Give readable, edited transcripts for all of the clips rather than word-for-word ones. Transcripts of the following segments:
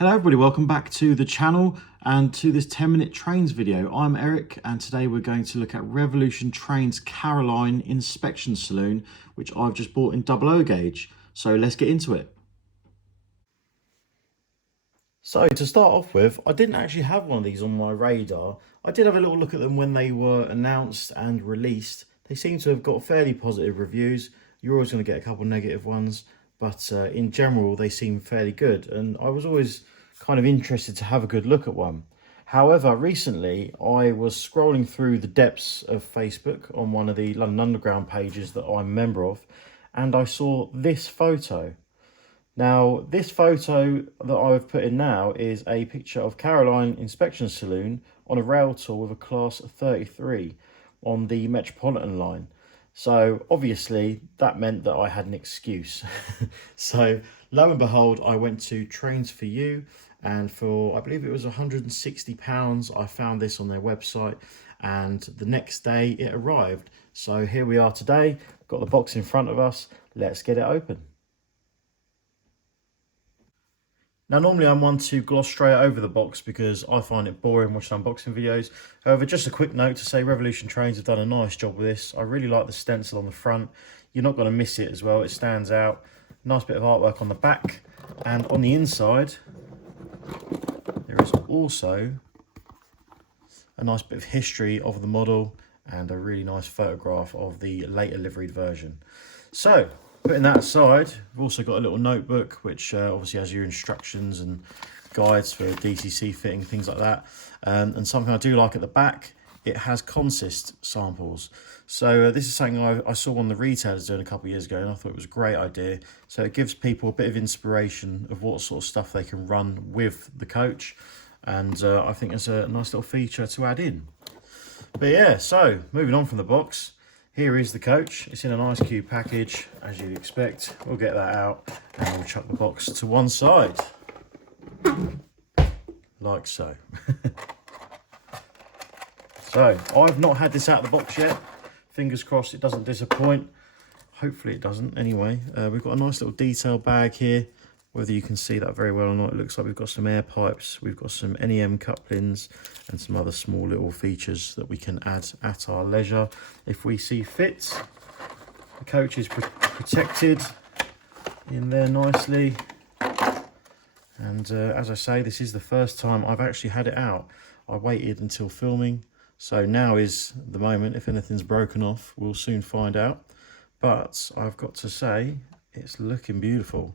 Hello everybody, welcome back to the channel and to this 10-minute trains video. I'm Eric and today we're going to look at Revolution Trains Caroline Inspection Saloon, which I've just bought in 00 gauge. So let's get into it. So to start off with, I didn't actually have one of these on my radar. I did have a little look at them when they were announced and released. They seem to have got fairly positive reviews. You're always going to get a couple negative ones, but in general they seem fairly good, and I was always kind of interested to have a good look at one. However, recently I was scrolling through the depths of Facebook on one of the London Underground pages that I'm a member of, and I saw this photo. Now, this photo that I've put in now is a picture of Caroline Inspection Saloon on a rail tour with a class 33 on the Metropolitan line. So obviously that meant that I had an excuse. So lo and behold, I went to Trains for You, and for, I believe it was £160, I found this on their website, and the next day it arrived. So here we are today, got the box in front of us, let's get it open. Now, normally I'm one to gloss straight over the box because I find it boring watching unboxing videos. However, just a quick note to say Revolution Trains have done a nice job with this. I really like the stencil on the front. You're not going to miss it as well. It stands out. Nice bit of artwork on the back. And on the inside, there is also a nice bit of history of the model and a really nice photograph of the later liveried version. So, putting that aside, we've also got a little notebook which obviously has your instructions and guides for DCC fitting, things like that. And something I do like at the back, it has consist samples. So this is something I saw one of the retailers doing a couple of years ago, and I thought it was a great idea. So it gives people a bit of inspiration of what sort of stuff they can run with the coach. And I think it's a nice little feature to add in. But yeah, so moving on from the box. Here is the coach. It's in a nice cube package, as you'd expect. We'll get that out and we'll chuck the box to one side. Like so. So, I've not had this out of the box yet. Fingers crossed it doesn't disappoint. Hopefully it doesn't anyway. We've got a nice little detail bag here. Whether you can see that very well or not, it looks like we've got some air pipes, we've got some NEM couplings and some other small little features that we can add at our leisure if we see fit. The coach is protected in there nicely. And as I say, this is the first time I've actually had it out. I waited until filming, so now is the moment. If anything's broken off, we'll soon find out. But I've got to say, it's looking beautiful.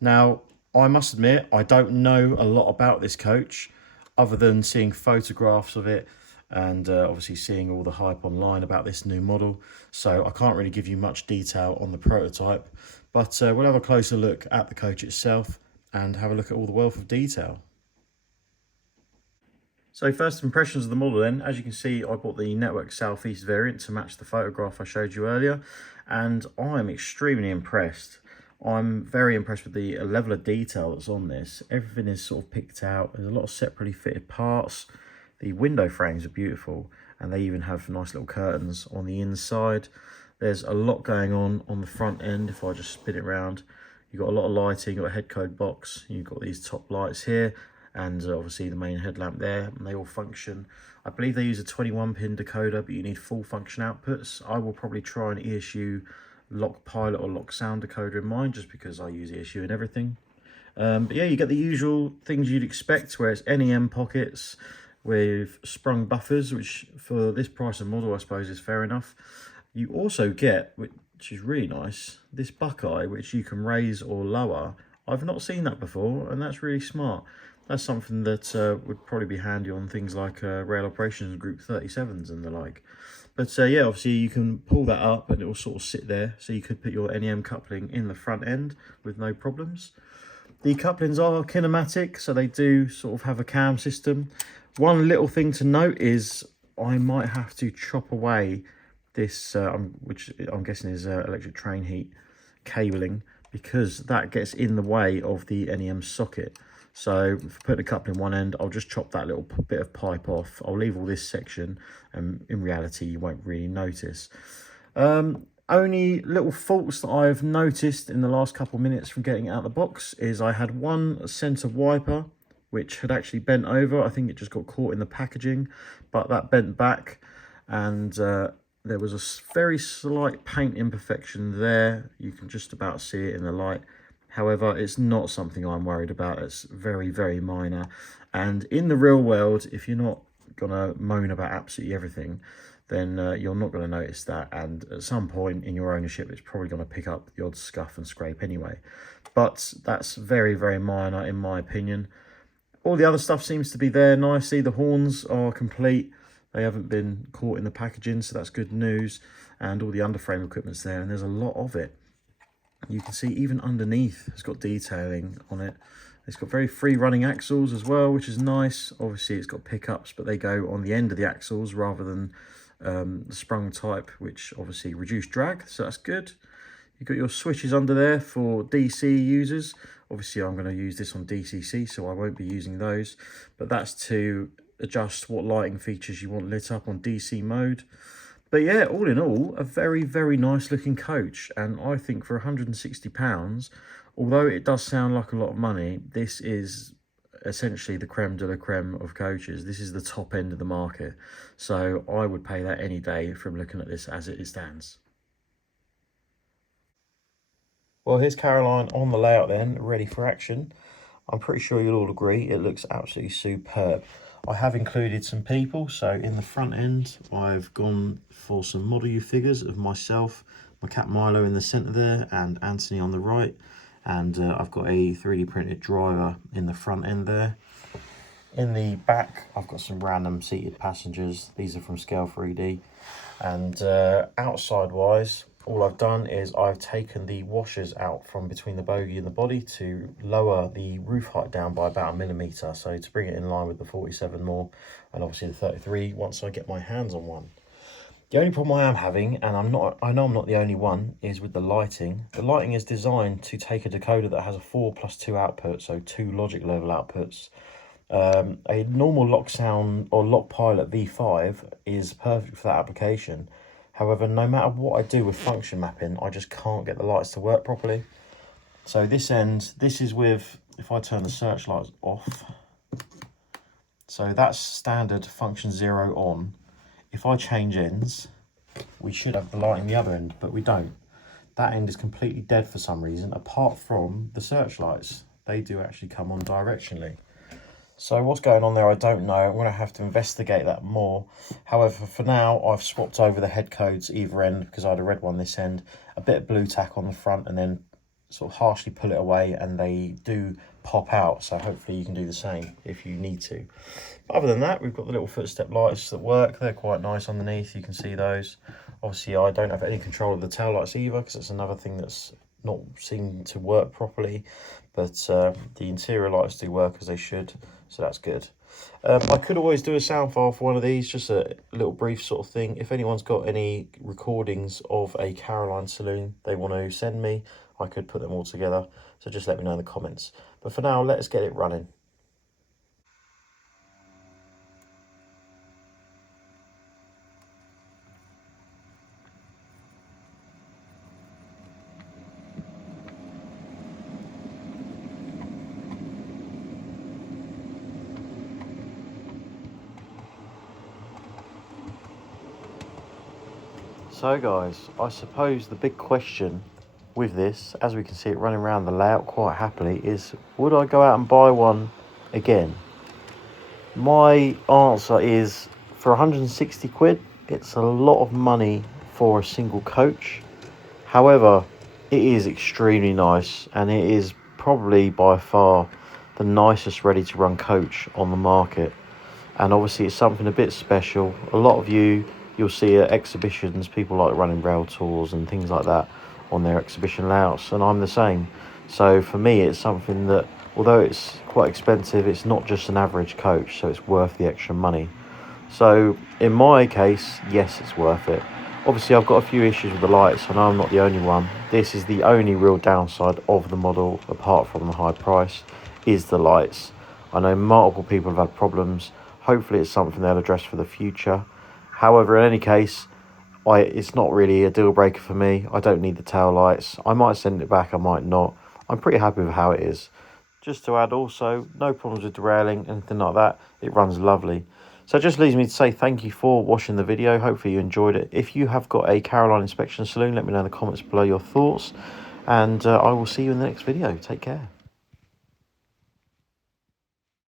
Now, I must admit, I don't know a lot about this coach other than seeing photographs of it and obviously seeing all the hype online about this new model. So I can't really give you much detail on the prototype, but we'll have a closer look at the coach itself and have a look at all the wealth of detail. So first impressions of the model then, as you can see, I bought the Network Southeast variant to match the photograph I showed you earlier, and I'm extremely impressed. I'm very impressed with the level of detail that's on this. Everything is sort of picked out. There's a lot of separately fitted parts. The window frames are beautiful, and they even have nice little curtains on the inside. There's a lot going on the front end. If I just spin it around, you've got a lot of lighting, you've got a head code box, you've got these top lights here, and obviously the main headlamp there, and they all function. I believe they use a 21-pin decoder, but you need full function outputs. I will probably try an ESU lock pilot or lock sound decoder in mine, just because I use ESU and everything. But yeah, you get the usual things you'd expect, where it's NEM pockets with sprung buffers, which for this price of model I suppose is fair enough. You also get, which is really nice, this Buckeye, which you can raise or lower. I've not seen that before, and that's really smart. That's something that would probably be handy on things like rail operations group 37s and the like. But yeah, obviously you can pull that up and it will sort of sit there. So you could put your NEM coupling in the front end with no problems. The couplings are kinematic, so they do sort of have a cam system. One little thing to note is I might have to chop away this, which I'm guessing is electric train heat cabling, because that gets in the way of the NEM socket. So if I put the coupling one end, I'll just chop that little bit of pipe off. I'll leave all this section, and in reality you won't really notice. Only little faults that I've noticed in the last couple of minutes from getting it out of the box is I had one centre wiper which had actually bent over. I think it just got caught in the packaging, but that bent back, and there was a very slight paint imperfection there. You can just about see it in the light. However, it's not something I'm worried about. It's very, very minor. And in the real world, if you're not going to moan about absolutely everything, then you're not going to notice that. And at some point in your ownership, it's probably going to pick up the odd scuff and scrape anyway. But that's very, very minor in my opinion. All the other stuff seems to be there nicely. The horns are complete. They haven't been caught in the packaging, so that's good news. And all the underframe equipment's there, and there's a lot of it. You can see even underneath it's got detailing on it. It's got very free running axles as well, which is nice. Obviously it's got pickups, but they go on the end of the axles rather than the sprung type, which obviously reduce drag, so that's good. You've got your switches under there for DC users. Obviously I'm going to use this on DCC, so I won't be using those, but that's to adjust what lighting features you want lit up on DC mode. But yeah, all in all, a very, very nice looking coach. And I think for £160, although it does sound like a lot of money, this is essentially the creme de la creme of coaches. This is the top end of the market. So I would pay that any day from looking at this as it stands. Well, here's Caroline on the layout then, ready for action. I'm pretty sure you'll all agree it looks absolutely superb. I have included some people, so in the front end I've gone for some Model U figures of myself, my cat Milo in the centre there, and Anthony on the right, and I've got a 3D printed driver in the front end there. In the back I've got some random seated passengers. These are from Scale 3D, and outside wise, all I've done is I've taken the washers out from between the bogie and the body to lower the roof height down by about 1mm, so to bring it in line with the 47 more, and obviously the 33 once I get my hands on one. The only problem I am having, and I know I'm not the only one, is with the lighting. The lighting is designed to take a decoder that has a 4+2 output, so 2 logic level outputs. A normal lock sound or lock pilot V5 is perfect for that application. However, no matter what I do with function mapping, I just can't get the lights to work properly. So this end, this is with, if I turn the searchlights off, so that's standard function 0 on. If I change ends, we should have the light in the other end, but we don't. That end is completely dead for some reason, apart from the searchlights. They do actually come on directionally. So what's going on there, I don't know. I'm going to have to investigate that more. However, for now, I've swapped over the head codes either end because I had a red one this end, a bit of blue tack on the front, and then sort of harshly pull it away, and they do pop out. So hopefully you can do the same if you need to. But other than that, we've got the little footstep lights that work. They're quite nice underneath. You can see those. Obviously, I don't have any control of the tail lights either because it's another thing that's not seeming to work properly. But the interior lights do work as they should. So that's good. I could always do a sound file for one of these, just a little brief sort of thing. If anyone's got any recordings of a Caroline saloon they want to send me, I could put them all together. So just let me know in the comments. But for now, let's get it running. So guys, I suppose the big question with this, as we can see it running around the layout quite happily, is would I go out and buy one again? My answer is, for 160 quid, it's a lot of money for a single coach. However, it is extremely nice, and it is probably by far the nicest ready to run coach on the market. And obviously it's something a bit special. A lot of you'll see at exhibitions, people like running rail tours and things like that on their exhibition layouts, and I'm the same. So for me, it's something that, although it's quite expensive, it's not just an average coach, so it's worth the extra money. So in my case, yes, it's worth it. Obviously, I've got a few issues with the lights, and I'm not the only one. This is the only real downside of the model, apart from the high price, is the lights. I know multiple people have had problems. Hopefully it's something they'll address for the future. However, in any case, It's not really a deal breaker for me. I don't need the tail lights. I might send it back, I might not. I'm pretty happy with how it is. Just to add also, no problems with derailing, anything like that. It runs lovely. So it just leaves me to say thank you for watching the video. Hopefully you enjoyed it. If you have got a Caroline inspection saloon, let me know in the comments below your thoughts. And I will see you in the next video. Take care.